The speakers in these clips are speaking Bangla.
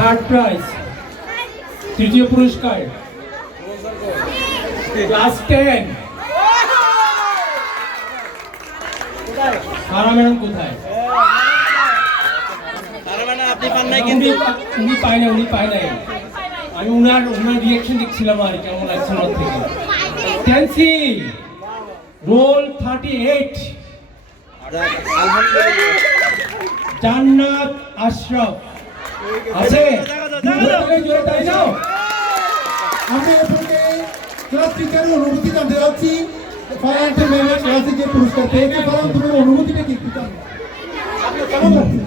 থার্ড প্রাইজ, তৃতীয় পুরস্কার ক্লাস 10। সারা ম্যাডাম কোথায়? উনি পায় নাই। আমি উনার রিয়াকশন দেখছিলাম আর কেমন লাগছে ওনার থেকে। টেন্সি রোল 38, জান্নাত আশরাফ আছে। জোরে তাই নাও। আমি আপনাকে ক্লাস টিচারের অনুভূতি জানতে যাচ্ছি। ফারহান ম্যামের ক্লাসে যে পুরস্কার পেয়েছে, ফারহান তোমার অনুভূতিটা কি জানো? কেমন লাগছে?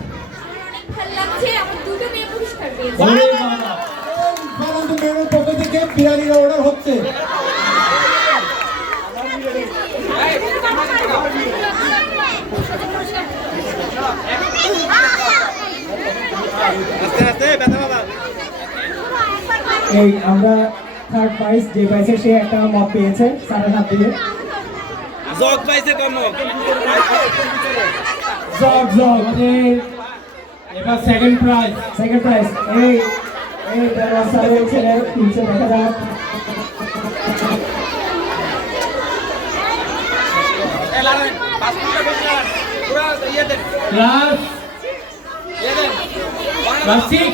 ভালো লাগছে। আমার দুটো মেয়ে পুরস্কার পেয়েছে। ফারহান ম্যামের পক্ষ থেকে বিরিয়ানির অর্ডার হচ্ছে। এই আমরা থার্ড প্রাইজ যে পাইছে সে একটা মত পেয়েছে স্যারের হাত দিয়ে। জগ পাইছে কম জগ আমাদের এবার সেকেন্ড প্রাইজ। এই দেওয়ার স্যারের ছেলে পিছে দেখা যাক। ক্লাস 6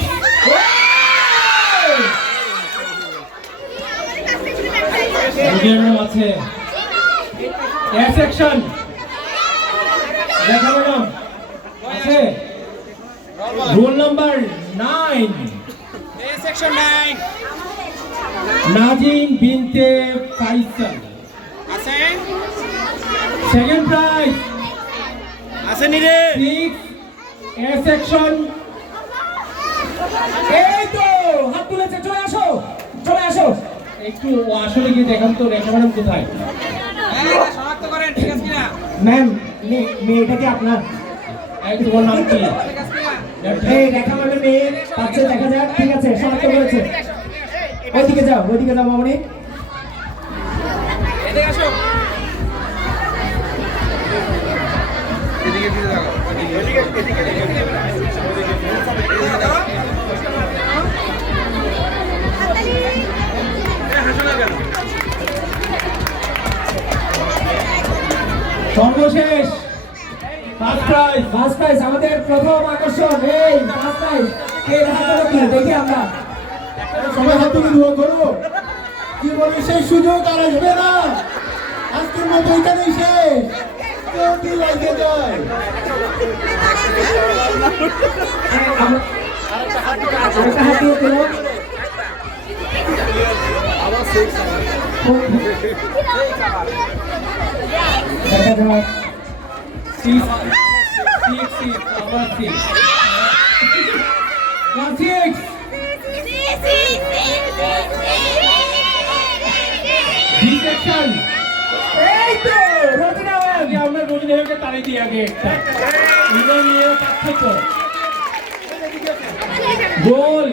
আছে। এ সেকশন দেখা ম্যাডাম আছে। রোল নাম্বার 9, এ সেকশন 9 নাজিম বিনতে ফাইসাল আছে। সেকেন্ড প্রাইজ আছে নি রে 6 এ সেকশন। এই তো হাত তুলেছে, চলে আসো। একটু আসলে গিয়ে দেখান তো রেখা ম্যাডাম কোথায়? শনাক্ত করেন ঠিক আছে কিনা। ম্যাম মেয়েটা কি আপনার? তোমার নাম কি? এই রেখা ম্যামের মেয়ে পাচ্ছে, দেখা যাক। ঠিক আছে, শনাক্ত করেছে। ওইদিকে যাও মামনি। এদিকে আসো। এদিকে দিকে যাও। সর্বশেষ ফার্স্ট প্রাইজ আমাদের প্রথম আকর্ষণ। এই ফার্স্ট প্রাইজ কে দেখাতে কি দেখি আমরা। সবাই হাত তুলে দোয়া করো। জীবনে সেই সুযোগ আর আসবে না। আজকের মতো এখানেই শেষ। কেউ লাগে যায়। আরেকটা হাত দিয়ে দিল। দেখা যাক। 6 বি সেকশন। এই তো রোজিনা ম্যাম। আমরা রোজিনা ম্যামকে তাড়িয়ে দিই আগে একটা। এটা নিয়ে পার্থক্য। গোল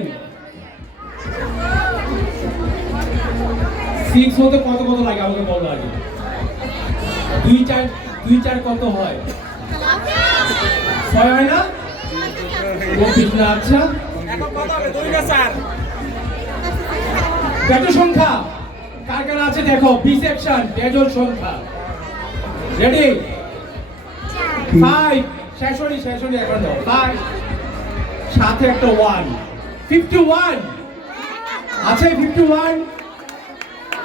6 হতে কত লাগে আমাকে বলো আগে। 2-4 কত হয়? 6 হয় না? আচ্ছা এখন কত হবে? 2 না 4? তেজল সংখ্যা কার আছে দেখো। বি সেকশন তেজল সংখ্যা রেডি। 5 শেষনি এখন দাও। 5 সাথে একটা 1 51 আছে।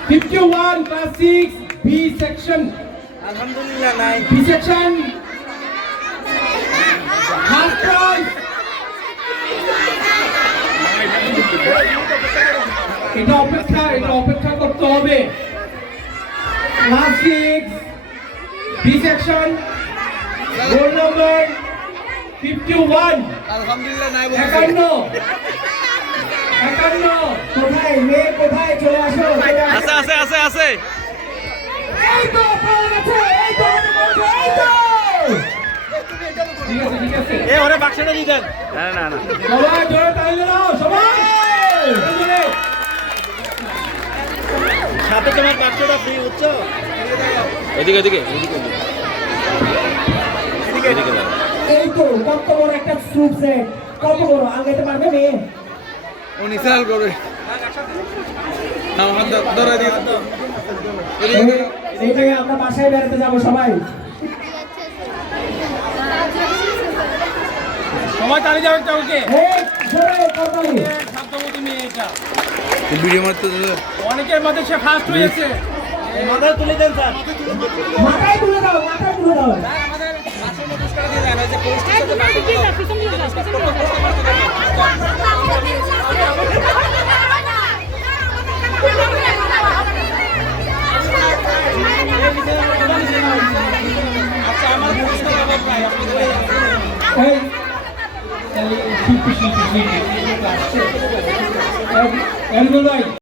51 ক্লাস 6 বি সেকশন। আলহামদুলিল্লাহ নাই। B section first prize. এটা অপেক্ষা করতে হবে। Class 6 B section roll number 51। আলহামদুলিল্লাহ নাই বলছি। 51 কোথায় মেয়ে কোথায়? চলে আসো। আছে। এই তো পাওয়া গেছে। ঠিক আছে এ ওরে বাক্সটা দিয়ে দেন। না সবাই জোরে তালি দাও সবাই। সাথে তোমার বাক্সটা ফ্রি হচ্ছে। এদিকে এই তো কত বড় একটা স্যুপ সেট। কত বড় আগাইতে পারবে মেয়ে? ও নিসাল করবে হাত ধরে দিয়ে এইটাকে আমরা বাসায় বেড়াতে যাবো সবাই। সবাই চালিয়ে যাবেন চলকে এই জোরে করতালি। সাধ্যমতো মেয়েটা ভিডিও মারতে অনেকের মধ্যে সে ফার্স্ট হয়েছে। মাথায় তুলে দাও, মাথায় তুলে দাও। এই শিল্পী শিল্পী শিল্পী এলগুলো